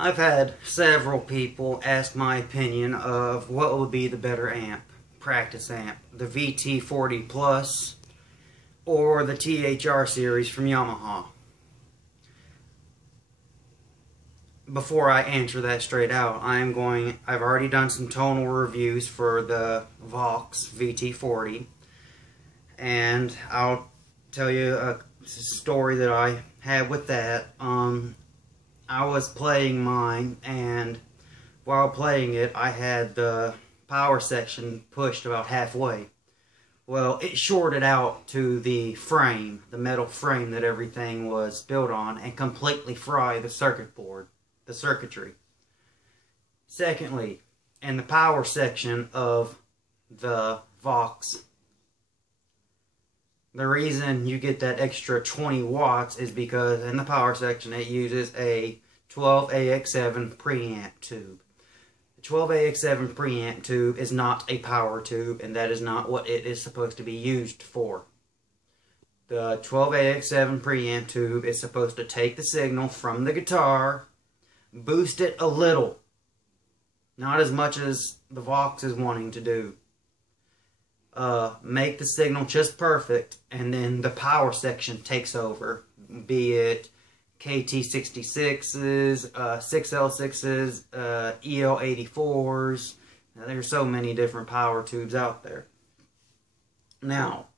I've had several people ask my opinion of what would be the better amp, practice amp, the VT40 Plus or the THR series from Yamaha. Before I answer that straight out, I've already done some tonal reviews for the Vox VT40, and I'll tell you a story that I had with that. I was playing mine, and while playing it, I had the power section pushed about halfway. Well, it shorted out to the frame, the metal frame that everything was built on, and completely fried the circuit board, the circuitry. Secondly, in the power section of the Vox, the reason you get that extra 20 watts is because in the power section it uses a 12AX7 preamp tube. The 12AX7 preamp tube is not a power tube, and that is not what it is supposed to be used for. The 12AX7 preamp tube is supposed to take the signal from the guitar, boost it a little, not as much as the Vox is wanting to do. Make the signal just perfect, and then the power section takes over, be it KT66s, 6L6s, EL84s. There's so many different power tubes out there. Now,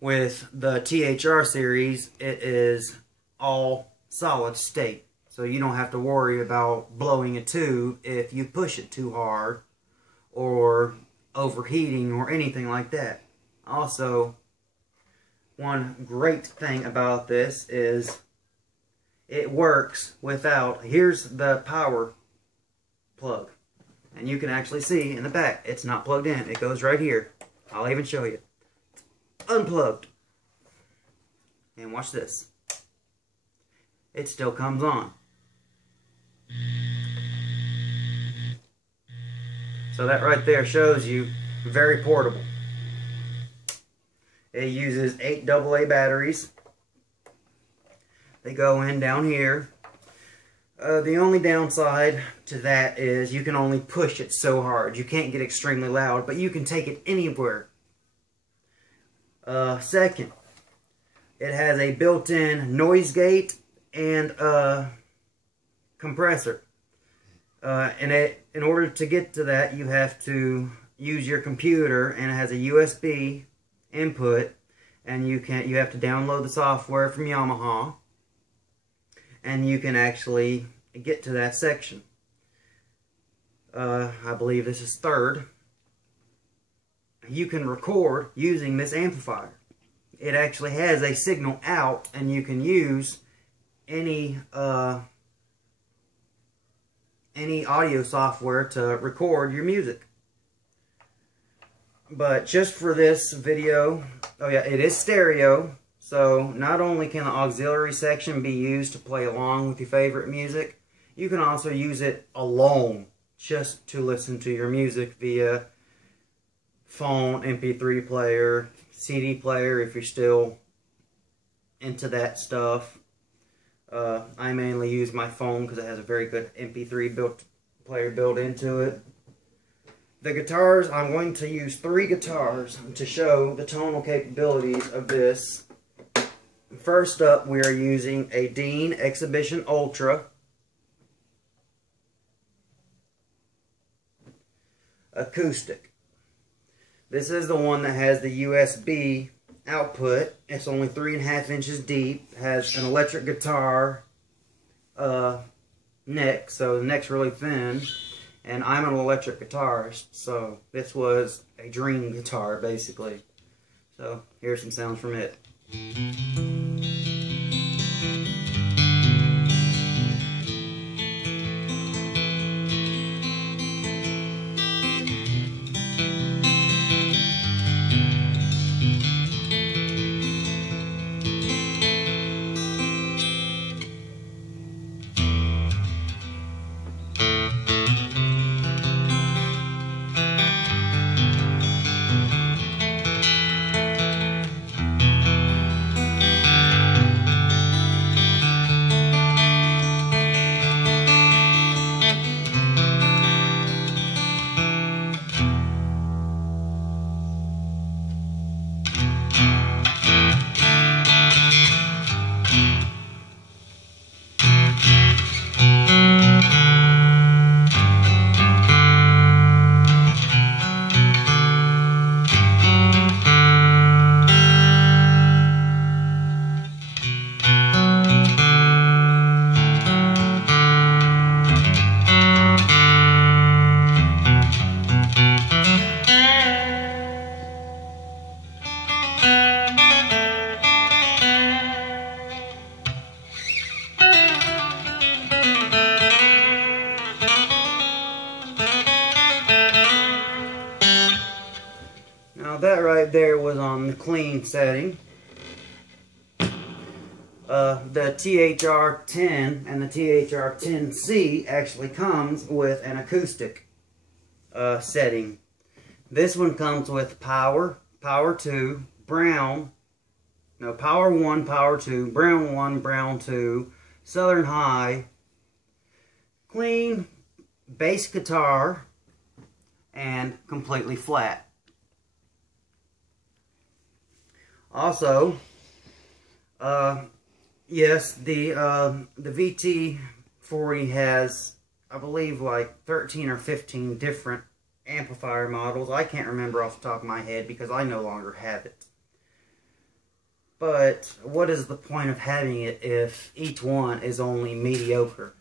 with the THR series, it is all solid state, so you don't have to worry about blowing a tube if you push it too hard or overheating or anything like that. Also, one great thing about this is it works without, here's the power plug, and you can actually see in the back it's not plugged in. It goes right here. I'll even show you. It's unplugged. And watch this. It still comes on. So that right there shows you very portable. It uses 8 AA batteries. They go in down here. The only downside to that is you can only push it so hard. You can't get extremely loud, but you can take it anywhere. Second, it has a built-in noise gate and a compressor. In order to get to that, you have to use your computer, and it has a USB input, and you have to download the software from Yamaha, and you can actually get to that section. I believe this is third. You can record using this amplifier. It actually has a signal out, and you can use any audio software to record your music. But just for this video, oh yeah, it is stereo, so not only can the auxiliary section be used to play along with your favorite music, you can also use it alone just to listen to your music via phone, MP3 player, CD player if you're still into that stuff. I mainly use my phone because it has a very good MP3 player built into it. The guitars, I'm going to use 3 guitars to show the tonal capabilities of this. First up, we are using a Dean Exhibition Ultra. Acoustic. This is the one that has the USB output. It's only 3.5 inches deep. Has an electric guitar neck, so the neck's really thin. And I'm an electric guitarist, so this was a dream guitar, basically. So here's some sounds from it. right there was on the clean setting. The THR10 and the THR10C actually comes with an acoustic setting. This one comes with power, power 2, brown, no, power 1, power 2, brown 1, brown 2, southern high, clean, bass guitar, and completely flat. Also, yes, the VT40 has, I believe, like 13 or 15 different amplifier models. I can't remember off the top of my head because I no longer have it. But what is the point of having it if each one is only mediocre?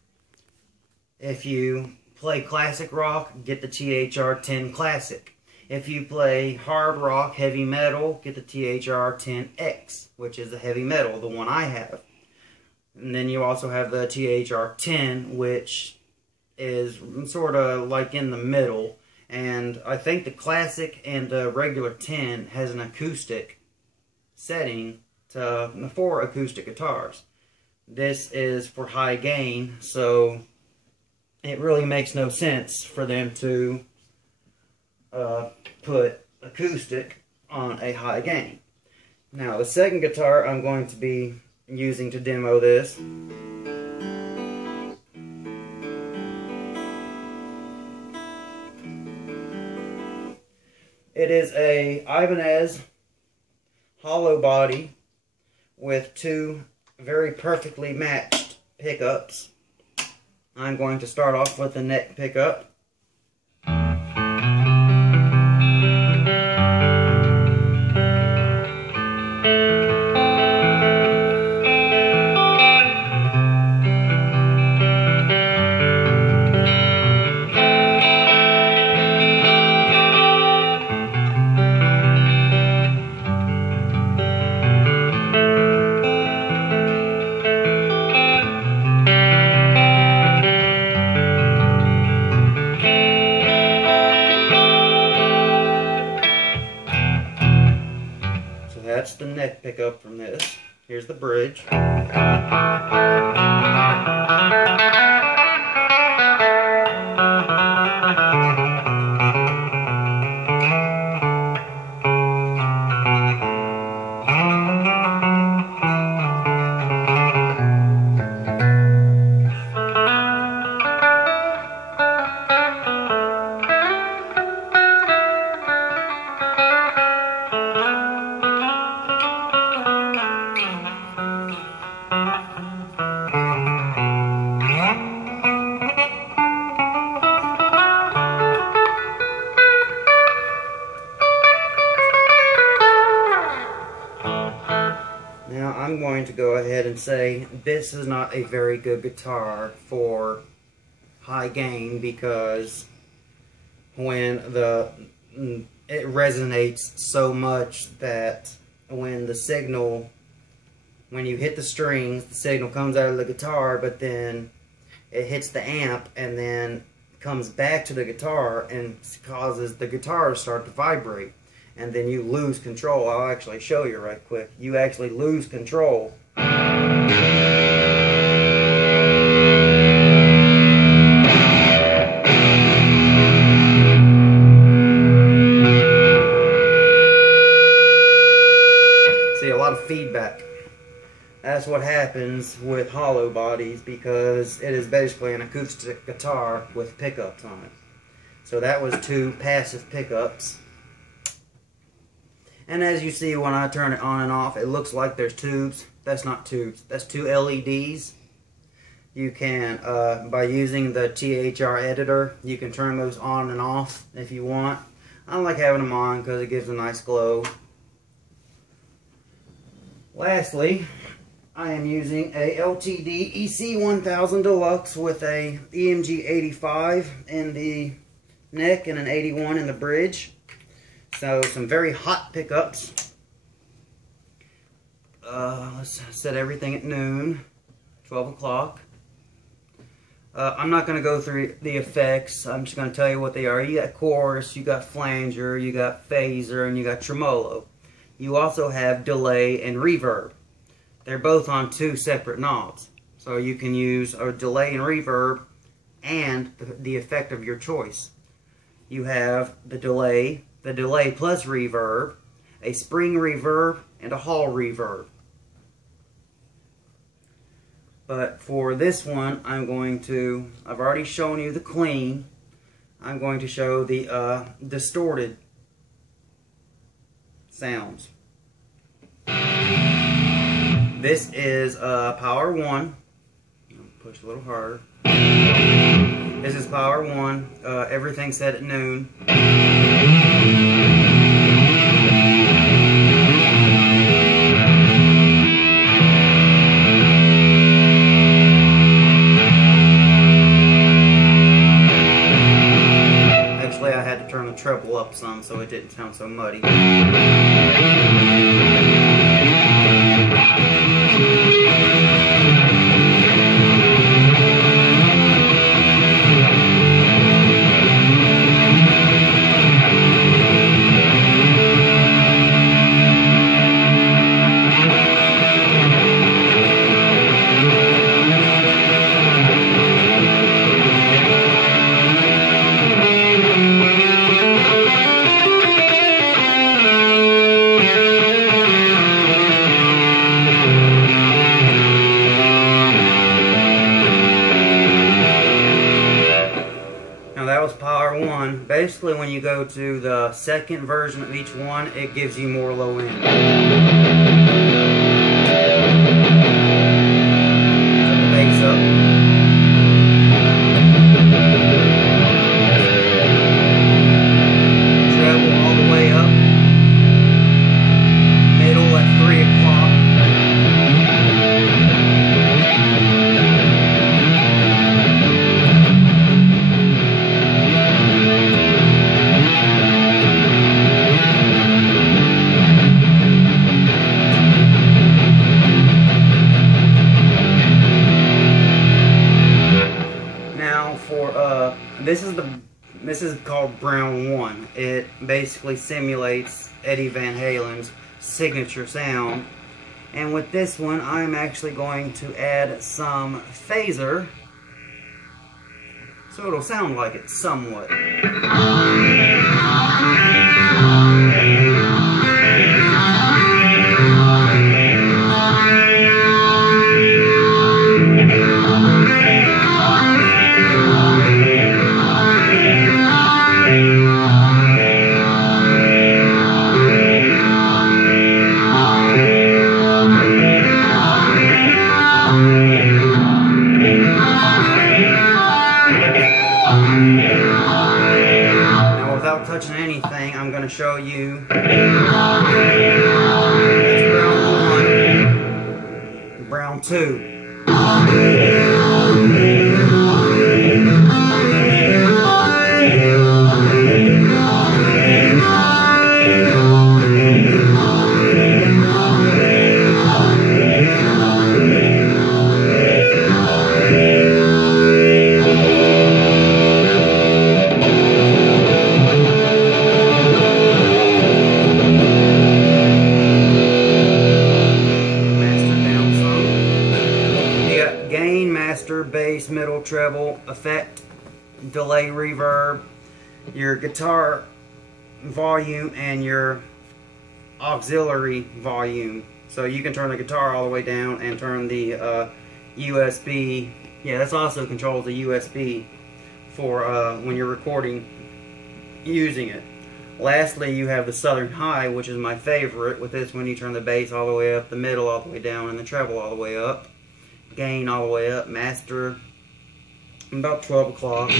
If you play classic rock, get the THR10 Classic. If you play hard rock, heavy metal, get the thr10x, which is the heavy metal, the one I have. And then you also have the THR10, which is sort of like in the middle. And I think the Classic and the regular 10 has an acoustic setting for acoustic guitars. This is for high gain, so it really makes no sense for them to put acoustic on a high gain. Now, the second guitar I'm going to be using to demo this it is a Ibanez hollow body with two very perfectly matched pickups. I'm going to start off with the neck pickup. That's the neck pickup from this. Here's the bridge. Now I'm going to go ahead and say this is not a very good guitar for high gain because when it resonates so much that when you hit the strings, the signal comes out of the guitar, but then it hits the amp and then comes back to the guitar and causes the guitar to start to vibrate. And then you lose control. I'll actually show you right quick. You actually lose control. See, a lot of feedback. That's what happens with hollow bodies because it is basically an acoustic guitar with pickups on it. So that was two passive pickups. And as you see when I turn it on and off, it looks like there's tubes. That's not tubes. That's two LEDs. You can, by using the THR editor, you can turn those on and off if you want. I like having them on because it gives a nice glow. Lastly, I am using a LTD EC1000 Deluxe with a EMG 85 in the neck and an 81 in the bridge. So some very hot pickups. Let's set everything at noon, 12 o'clock. I'm not going to go through the effects. I'm just going to tell you what they are. You got chorus, you got flanger, you got phaser, and you got tremolo. You also have delay and reverb. They're both on 2 separate knobs. So you can use a delay and reverb and the effect of your choice. You have the delay plus reverb, a spring reverb, and a hall reverb. But for this one, I've already shown you the clean. I'm going to show the distorted sounds. This is power 1. Push a little harder. This is power 1. Everything set at noon. Actually, I had to turn the treble up some so it didn't sound so muddy. Power 1. Basically, when you go to the second version of each one, it gives you more low end. Turn the bass up. Treble all the way up. Middle at 3 o'clock. This is called Brown 1. It basically simulates Eddie Van Halen's signature sound. And with this one, I'm actually going to add some phaser, so it'll sound like it somewhat. Touching anything, I'm going to show you. That's Brown 1, Brown 2. Bass, middle, treble, effect, delay, reverb, your guitar volume, and your auxiliary volume. So you can turn the guitar all the way down and turn the USB. Yeah, that's also controls the USB for when you're recording using it. Lastly, you have the Southern High, which is my favorite. With this one, you turn the bass all the way up, the middle all the way down, and the treble all the way up. Gain all the way up, master about 12 o'clock.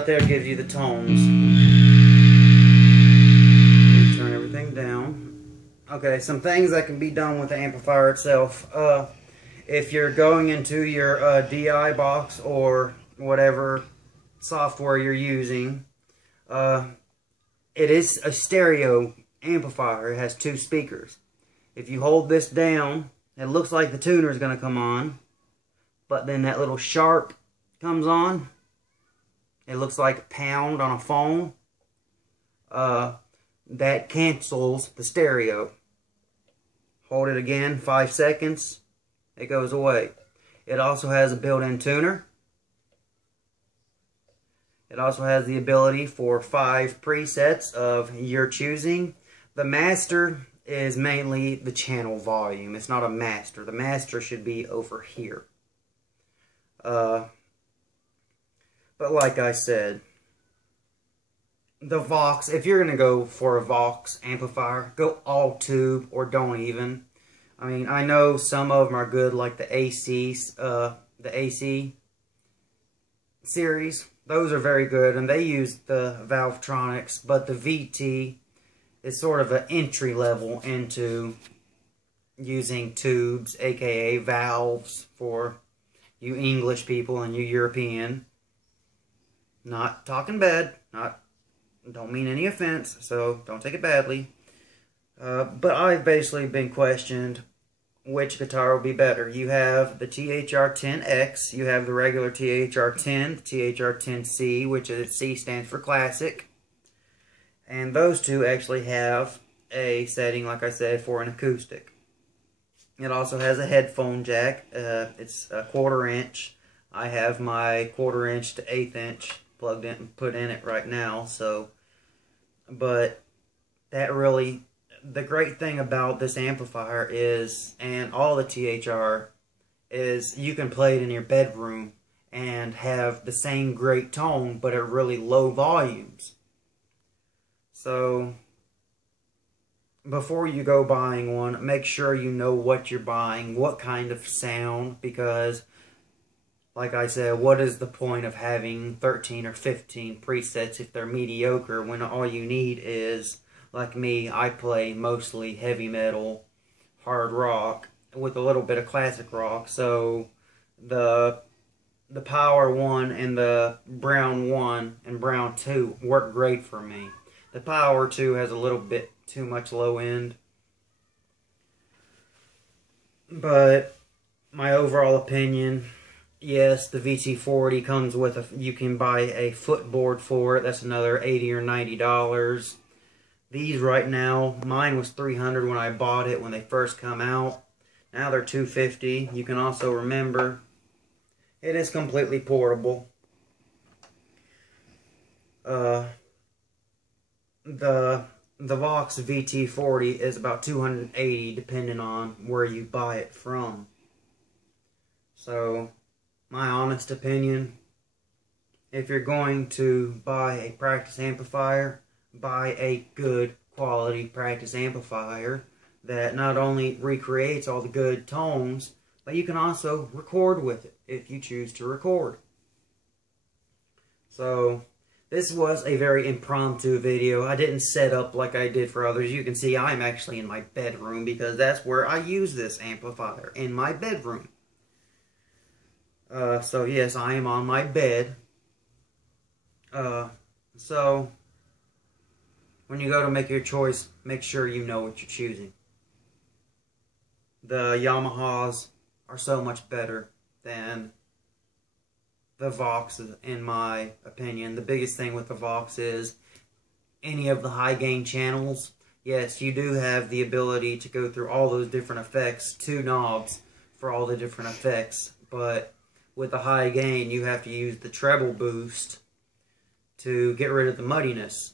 right there gives you the tones. Turn everything down. Okay, some things that can be done with the amplifier itself. If you're going into your DI box or whatever software you're using, it is a stereo amplifier. It has 2 speakers. If you hold this down, it looks like the tuner is going to come on, but then that little sharp comes on. It looks like a pound on a phone. That cancels the stereo. Hold it again, 5 seconds, it goes away. It also has a built-in tuner. It also has the ability for 5 presets of your choosing. The master is mainly the channel volume. It's not a master. The master should be over here. But like I said, the Vox, if you're going to go for a Vox amplifier, go all tube or don't even. I mean, I know some of them are good, like the AC series. Those are very good, and they use the Valvetronics, but the VT is sort of an entry level into using tubes, aka valves, for you English people and you European. Not talking bad, don't mean any offense, so don't take it badly. But I've basically been questioned which guitar will be better. You have the thr10x, you have the regular thr10, the thr10c, which is C stands for classic. And those two actually have a setting, like I said, for an acoustic. It also has a headphone jack. It's a 1/4 inch. I have my 1/4 inch to 1/8 inch plugged in and put in it right now. So, but that really, the great thing about this amplifier is, and all the THR, is you can play it in your bedroom and have the same great tone, but at really low volumes. So, before you go buying one, make sure you know what you're buying, what kind of sound, because, like I said, what is the point of having 13 or 15 presets if they're mediocre when all you need is, like me, I play mostly heavy metal, hard rock, with a little bit of classic rock, so the Power 1 and the Brown 1 and Brown 2 work great for me. The Power 2 has a little bit too much low end. But my overall opinion, yes, the VT40 comes with you can buy a footboard for it. That's another $80 or $90. These right now, mine was $300 when I bought it when they first come out. Now they're $250. You can also remember, it is completely portable. The Vox VT40 is about $280 depending on where you buy it from. So, my honest opinion, if you're going to buy a practice amplifier, buy a good quality practice amplifier that not only recreates all the good tones, but you can also record with it if you choose to record. So, this was a very impromptu video. I didn't set up like I did for others. You can see I'm actually in my bedroom because that's where I use this amplifier, in my bedroom. So yes, I am on my bed. So, when you go to make your choice, make sure you know what you're choosing. The Yamahas are so much better than the Vox, in my opinion. The biggest thing with the Vox is any of the high gain channels. Yes, you do have the ability to go through all those different effects, 2 knobs for all the different effects, but with the high gain you have to use the treble boost to get rid of the muddiness.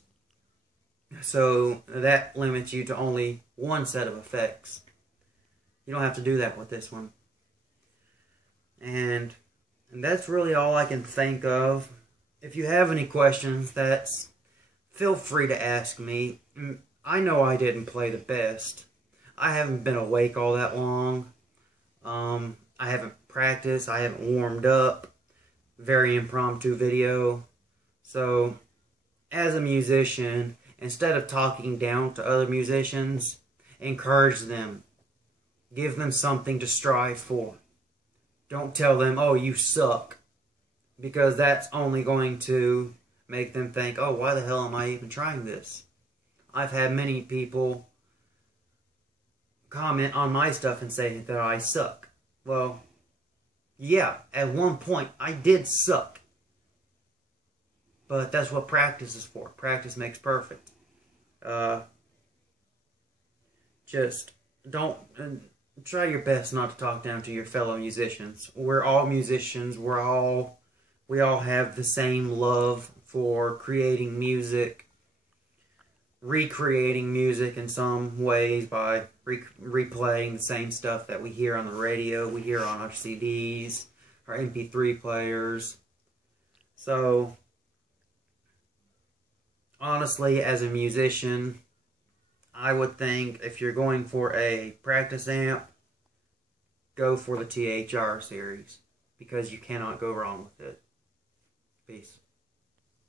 So that limits you to only one set of effects. You don't have to do that with this one. And that's really all I can think of. If you have any questions, feel free to ask me. I know I didn't play the best. I haven't been awake all that long. I haven't practiced. I haven't warmed up. Very impromptu video. So, as a musician, instead of talking down to other musicians, encourage them. Give them something to strive for. Don't tell them, oh, you suck. Because that's only going to make them think, oh, why the hell am I even trying this? I've had many people comment on my stuff and say that I suck. Well, yeah, at one point I did suck. But that's what practice is for. Practice makes perfect. Just don't try your best not to talk down to your fellow musicians. We're all musicians. We all have the same love for creating music, recreating music in some ways by replaying the same stuff that we hear on the radio, we hear on our CDs, our MP3 players. So, honestly, as a musician, I would think if you're going for a practice amp, go for the THR series, because you cannot go wrong with it. Peace.